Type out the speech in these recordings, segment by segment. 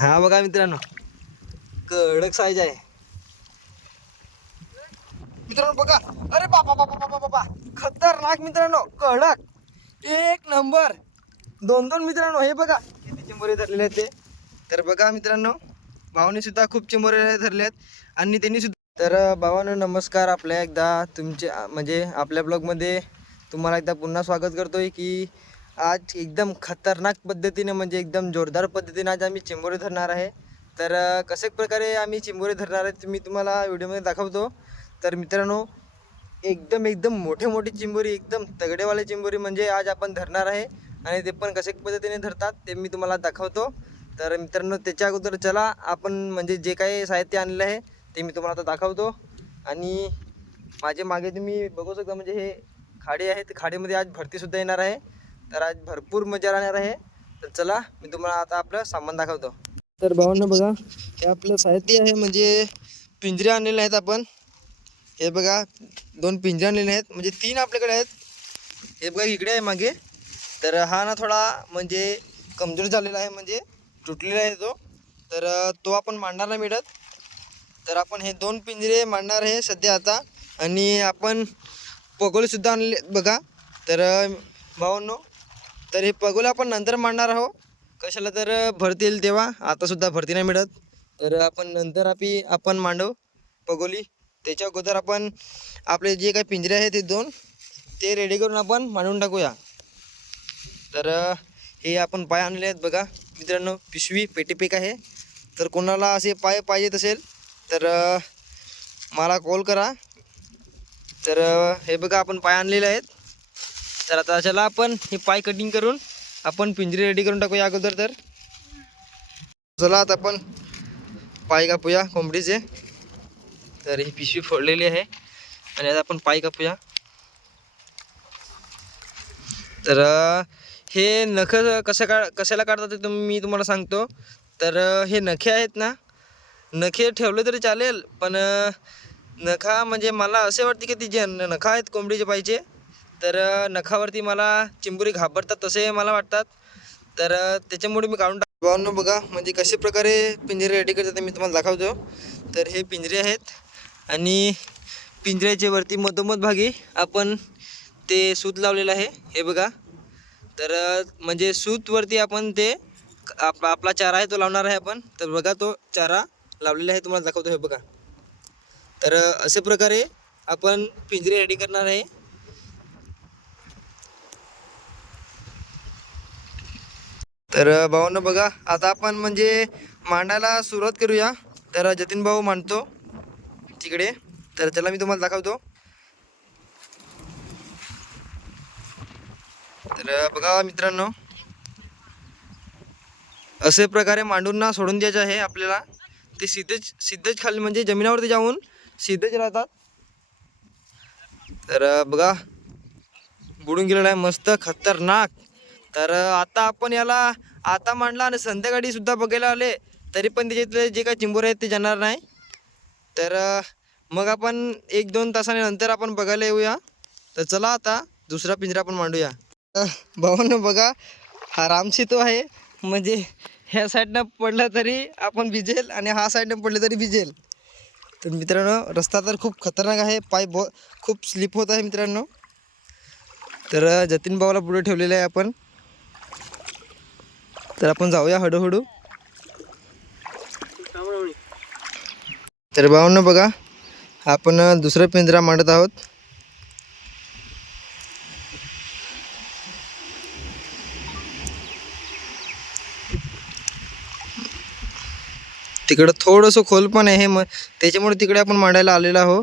हा बघा मित्रांनो, कडक साईज आहे मित्रांनो. बघा, अरे बाबा बाबा बाबा बाबा, खतरनाक मित्रांनो, कडक एक नंबर. दोन दोन मित्रांनो, हे बघा किती चिंबोरे धरलेले आहेत ते. तर बघा मित्रांनो, भावाने सुद्धा खूप चिंबोरे धरले आहेत आणि त्यांनी सुद्धा. तर भावांनो नमस्कार, आपल्या एकदा तुमचे म्हणजे आपल्या ब्लॉगमध्ये तुम्हाला एकदा पुन्हा स्वागत करतोय. की आज एकदम खतरनाक पद्धतीने म्हणजे एकदम जोरदार पद्धतीने आज आम्ही चिंबोरे धरणार आहे. तर कशा प्रकारे आम्ही चिंबोरे धरणार आहे मी तुम्हाला व्हिडिओमध्ये दाखवतो. तर मित्रांनो, एकदम एकदम मोठे मोठे चिंबोरी, एकदम तगडेवाले चिंबोरी म्हणजे आज आपण धरणार आहे. आणि ते पण कशा पद्धतीने धरतात ते मी तुम्हाला दाखवतो. तर मित्रांनो, त्याच्या अगोदर चला आपण म्हणजे जे काही साहित्य आणलेलं आहे ते मी तुम्हाला आता दाखवतो. आणि माझे मागे तुम्ही बघू शकता, म्हणजे हे खाडे आहे, ते खाडीमध्ये आज भरतीसुद्धा येणार आहे. तर आज भरपूर मजा राहणार आहे. तर चला मी तुम्हाला आता आपलं सामान दाखवतो. तर भावांनो बघा, हे आपलं साहित्य आहे, म्हणजे पिंजरे आणलेले आहेत आपण. हे बघा, 2 पिंजरे आणलेले आहेत, म्हणजे 3 आपल्याकडे आहेत. हे बघा इकडे आहे मागे. तर हा ना थोडा म्हणजे कमजोर झालेला आहे, म्हणजे तुटलेला आहे तो. तर तो आपण मांडणार नाही मिळत. तर आपण हे 2 पिंजरे मांडणार आहे सध्या आता. आणि आपण पगोलेसुद्धा आणले बघा. तर भावांनो, तर हे पगोले आपण नंतर मांडणार आहोत. कशाला, तर भरती येईल तेव्हा, आतासुद्धा भरती नाही मिळत. तर आपण नंतर आपण मांडू पगोली. त्याच्या अगोदर आपण आपले जे काही पिंजरे आहेत ते 2 ते रेडी करून आपण मांडून टाकूया. तर हे आपण पाय आणले आहेत बघा मित्रांनो, पिशवी पेटीपेक आहे. तर कोणाला असे पाय पाहिजेत असेल तर मला कॉल करा. तर हे बघा आपण पाय आणलेले आहेत. तर आता चला आपण हे पाय कटिंग करून आपण पिंजरे रेडी करून टाकूया अगोदर. तर चला आता आपण पाय कापूया कोंबडीचे. तर ही पिशवी फोडलेली आहे आणि आता आपण पाय कापूया. तर हे नख कशाला काढतात ते मी तुम्हाला सांगतो. तर हे नखे आहेत ना, नखे ठेवले तरी चालेल, पण नखा म्हणजे मला असे वाटते की ती जे नखा आहेत कोंबडीचे पाहिजे, तर नखावरती मला चिंबोरी घाबरतात तसे मला वाटतात. तर त्याच्यामुळे मी काढून भावांनो बघा, म्हणजे कशा प्रकारे पिंजरे रेडी करतात ते मी तुम्हाला दाखवतो. तर हे पिंजरे आहेत आणि पिंजऱ्याच्या वरती मधोमध भागी आपण ते सूत लावलेलं आहे, हे बघा. तर म्हणजे सूतवरती आपण ते आपला चारा आहे तो लावणार आहे आपण. तर बघा, तो चारा लावलेला आहे, तुम्हाला दाखवतो, हे बघा. तर अशा प्रकारे आपण पिंजरे रेडी करणार आहे. तर भावांनो बघा, आता आपण म्हणजे मांडायला सुरुवात करूया. तर जतीन भाऊ मांडतो तिकडे. तर चला मी तुम्हाला दाखवतो. तर बघा मित्रांनो, असे प्रकारे मांडून ना सोडून द्यायचे आहे आपल्याला. ते सिद्धच खाली म्हणजे जमिनावरती जाऊन सिद्धच राहतात. तर बघा, बुडून गेलेला आहे मस्त खतरनाक. तर आता आपण याला आता मांडला आणि संध्याकाळी सुद्धा बघायला आले तरी पण त्याच्यातले जे काही चिंबोरे आहेत ते जाणार नाही. तर मग आपण 1-2 तासाने नंतर आपण बघायला येऊया. तर चला आता दुसरा पिंजरा आपण मांडूया. भावांनो बघा, हा रामसेतू आहे, म्हणजे ह्या साईडनं पडलं तरी आपण भिजेल आणि हा साईडनं पडलं तरी भिजेल. तर मित्रांनो, रस्ता तर खूप खतरनाक आहे, पाय खूप स्लिप होत आहे मित्रांनो. तर जतीन भावाला पुढे ठेवलेलं आहे आपण. तर आपण जाऊया हळूहळू. तर भावांनो बघा, आपण दुसरा पिंजरा मांडत आहोत. तिकडं थोडंसं खोल पण आहे, मग त्याच्यामुळे तिकडे आपण मांडायला आलेलो आहो.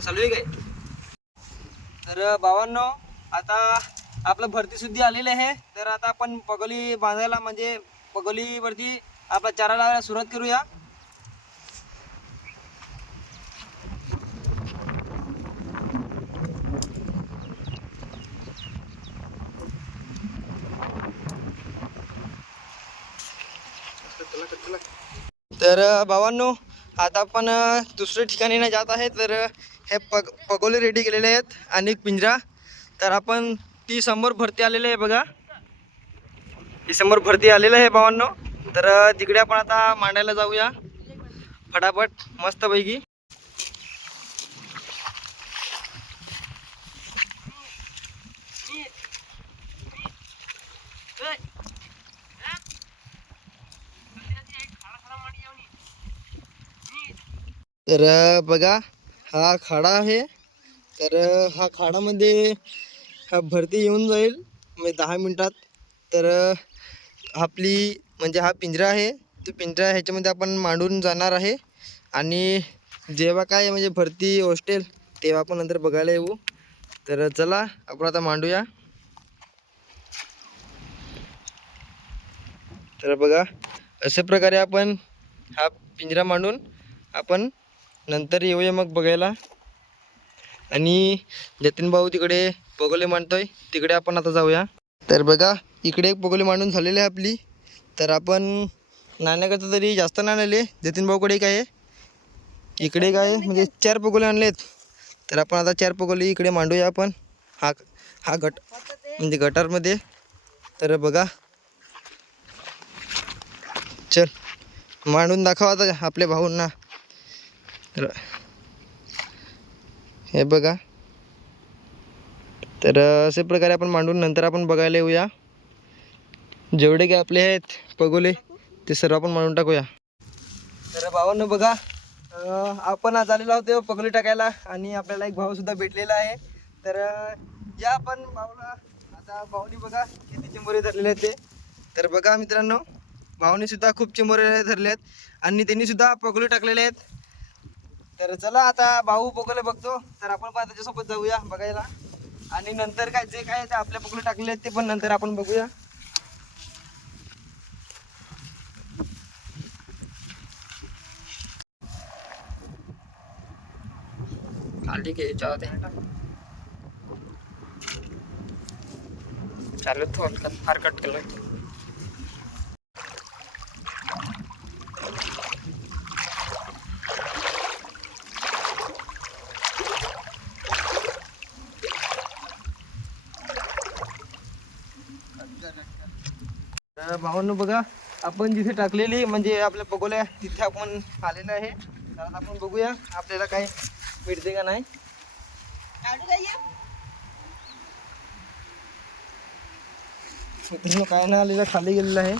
चालू आहे काय? तर भावांनो, आता आपलं भरती सुद्धा आलेली आहे. तर आता आपण पगोली बांधायला म्हणजे पगोलीवरती आपला चारा लावायला सुरुवात करूया. तर भावांनो, आता आपण दुसऱ्या ठिकाणी ना जात आहे. तर हे पगोले रेडी केलेले आहेत आणि एक पिंजरा. तर आपण ती समोर भरती आलेली आहे बघा, ती समोर भरती आलेलं आहे भावांनो. तर तिकडे आपण आता मांडायला जाऊया फटाफट मस्तपैकी. तर बघा हा खाडा आहे. तर हा खाडामध्ये हा भरती येऊन जाईल म्हणजे 10 मिनिटात. तर आपली म्हणजे हा पिंजरा आहे, तो पिंजरा ह्याच्यामध्ये आपण मांडून जाणार आहे. आणि जेव्हा काय म्हणजे भरती हॉस्टेल तेव्हा आपण नंतर बघायला येऊ. तर चला आपण आता मांडूया. तर बघा अशा प्रकारे आपण हा पिंजरा मांडून आपण नंतर येऊया मग बघायला. आणि जतीन भाऊ तिकडे पगोले मांडतोय, तिकडे आपण आता जाऊया. तर बघा इकडे एक पगोली मांडून झालेली आहे आपली. तर आपण नाण्याकरता तरी जास्त नाही आणले, जतीन भाऊकडे काय आहे, इकडे काय म्हणजे 4 पगोले आणलेत. तर आपण आता 4 पगोली इकडे मांडूया आपण हा हा गट म्हणजे गटारमध्ये. तर बघा चल मांडून दाखवा आता आपल्या भाऊंना. तर हे बघा, तर अशा प्रकारे आपण मांडून नंतर आपण बघायला येऊया. जेवढे काय आपले आहेत पगोले ते सर्व आपण मांडून टाकूया. तर भावांनो बघा आपण आज आलेलो आहोत पगोली टाकायला आणि आपल्याला एक भाऊ सुद्धा भेटलेला आहे. तर या आपण भाऊला आता भाऊनी बघा किती चिंबोरे धरलेले आहेत ते. तर बघा मित्रांनो भाऊनी सुद्धा खूप चिंबोरे धरले आहेत आणि त्यांनी सुद्धा पगोली टाकलेले आहेत. तर चला आता भाऊ पगोले बघतो, तर आपण पण त्याच्यासोबत जाऊया बघायला. आणि नंतर काय जे काय ते आपल्या पगोले टाकलेले आहेत ते पण नंतर आपण बघूया. खाली के जाते चालू थोडं फार कट केलं. भावांनो बघा आपण जिथे टाकलेली म्हणजे आपल्या पगोल्या तिथे आपण आलेलं आहे. तर आता आपण बघूया आपल्याला काय मिळते का नाही. मित्रांनो काय नाही आलेलं, खाली गेलेलं आहे.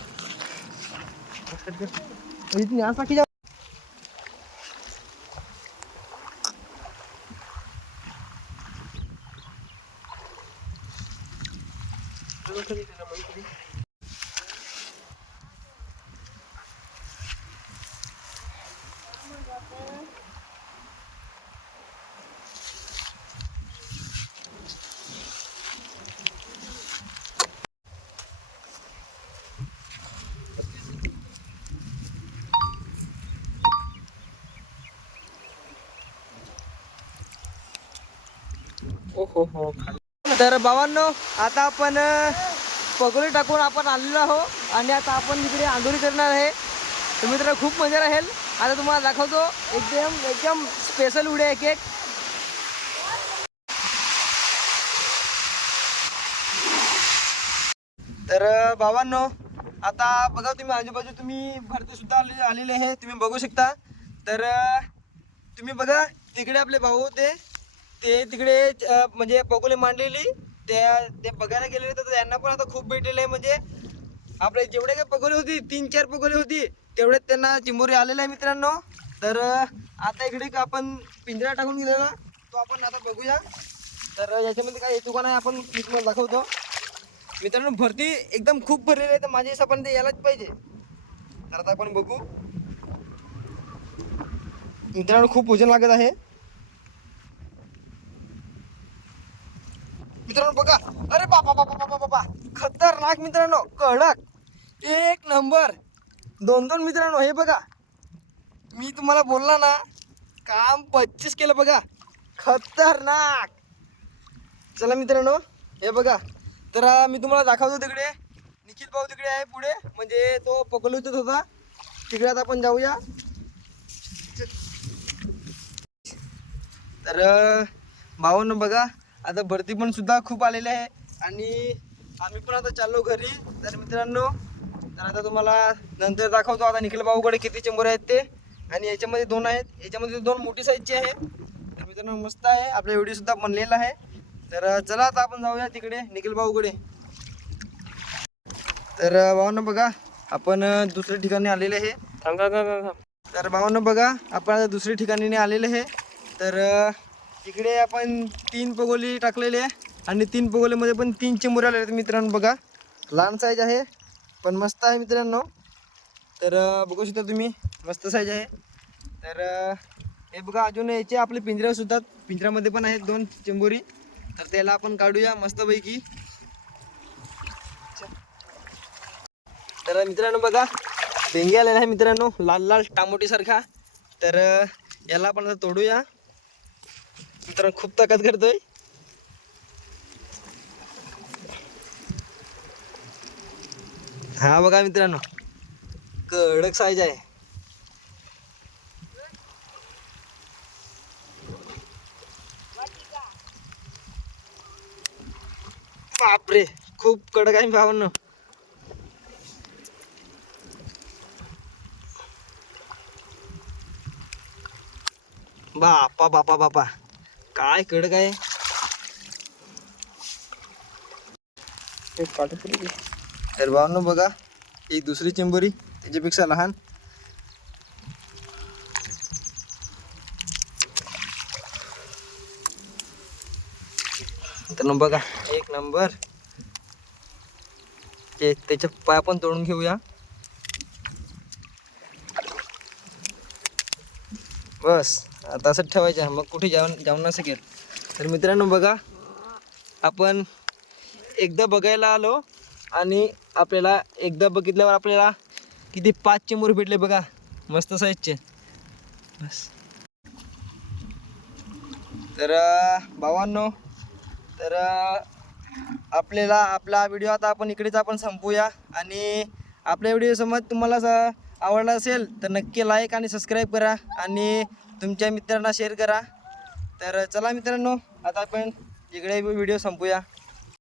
इतनी असा की हो. तर भावांनो आता आपण पगोली टाकून आपण आलेलो आहोत आणि आता आपण तिकडे आंदोली करणार आहे. तर मित्र खूप मजा राहील. आता तुम्हाला दाखवतो एकदम स्पेशल उड्या एक एक. तर भावांनो आता बघा तुम्ही आजूबाजू तुम्ही भरती सुद्धा आलेले आहे, तुम्ही बघू शकता. तर तुम्ही बघा तिकडे आपले भाऊ होते ते तिकडे म्हणजे पगोले मांडलेली ते बघायला गेलेले. तर त्यांना पण आता खूप भेटलेले आहे. म्हणजे आपले जेवढे काही पगोले होती 3-4 पगोले होती तेवढेच त्यांना चिंबोरी आलेले आहे मित्रांनो. तर आता इकडे आपण पिंजरा टाकून गेलेला तो आपण आता बघूया. तर याच्यामध्ये काय दुकान आहे आपण तुम्हाला दाखवतो. मित्रांनो भरती एकदम खूप भरलेली आहे, तर माझ्या हिशोबाने ते यायलाच पाहिजे. तर आता आपण बघू मित्रांनो खूप वजन लागत आहे. मित्रांनो बघा अरे बाबा बाबा बाबा बाबा खतरनाक मित्रांनो, कडक एक नंबर 2-2 मित्रांनो. हे बघा मी तुम्हाला बोलला ना काम 25 केलं बघा, खतरनाक. चला मित्रांनो हे बघा. तर मी तुम्हाला दाखवतो तिकडे निखिल भाऊ तिकडे आहे पुढे, म्हणजे तो पगोलीत होता तिकडे. आता आपण जाऊया. तर भावांनो बघा आता भरती पण सुद्धा खूप आलेली आहे आणि आम्ही पण आता चाललो घरी. तर मित्रांनो, तर आता तुम्हाला नंतर दाखवतो आता निखिल भाऊकडे किती चेंबुरे आहेत ते. आणि याच्यामध्ये 2 आहेत, याच्यामध्ये 2 मोठी साईजचे आहेत. तर मित्रांनो मस्त आहे, आपला व्हिडिओ सुद्धा बनलेला आहे. तर चला आता आपण जाऊया तिकडे निखिल भाऊकडे. तर भावांनो बघा, आपण दुसऱ्या ठिकाणी आलेले आहे. तर भावांनो बघा, आपण आता दुसऱ्या ठिकाणी आलेले आहे. तर तिकडे आपण 3 पगोली टाकलेले आहे आणि 3 पगोलीमध्ये पण 3 चेंबुरे आलेले आहेत मित्रांनो. बघा लहान साईज आहे पण मस्त आहे मित्रांनो. तर बघू शकता तुम्ही, मस्त साईज आहे. तर हे बघा, अजून याचे आपले पिंजऱ्या सुद्धा, पिंजऱ्यामध्ये पण आहेत 2 चेंबुरी. तर त्याला आपण काढूया मस्तपैकी. तर मित्रांनो बघा, डेंगी आलेला आहे मित्रांनो, लाल लाल टामोटी सारखा. तर याला आपण आता तोडूया. मित्रांनो खूप ताकद करतोय. हा बघा मित्रांनो, कडक साईज आहे. बापरे, खूप कडक आहे भावांनो. बापा बापा बापा, काय कडक आहे. तर भावांनो बघा, एक दुसरी चिंबोरी त्याच्यापेक्षा लहान. तर बघा, एक नंबर. त्याच्या पाय पण तोडून घेऊया. बस आता असंच ठेवायचं, मग कुठे जाऊन न शकेल. तर मित्रांनो बघा, आपण एकदा बघायला आलो आणि आपल्याला एकदा बघितल्यावर आपल्याला किती 5 चेंबूर भेटले बघा, मस्त साईजचे. बस. तर भावांनो, तर आपल्याला आपला व्हिडिओ आता आपण इकडेच आपण संपूया. आणि आपल्या व्हिडिओ समज तुम्हाला आवडला असेल तर नक्की लाईक आणि सबस्क्राईब करा आणि तुमच्या मित्रांना शेअर करा. तर चला मित्रांनो, आता आपण इकडे व्हिडिओ संपूया.